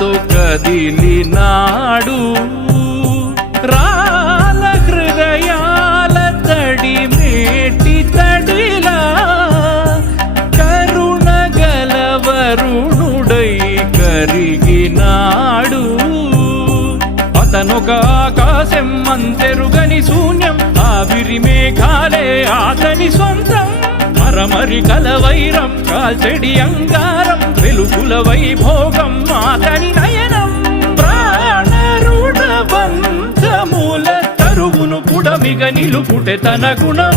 ఆశతో కదిలినాడు రాల హృదయాల తడి మేటి తడిలా కరుణ గలవరుణుడై కరిగినాడు అతనొక ఆకాశం అంతెరుగని శూన్యం ఆవిరి మేఘాలే అతని సొంతం మరమరి కలవైరం కాల్చెడి అంగారం వెలుగుల వైభోగం అతని నయనం ప్రాణరుణ బంధముల తరువును పుడమిగ నిలుపుటె తన గుణం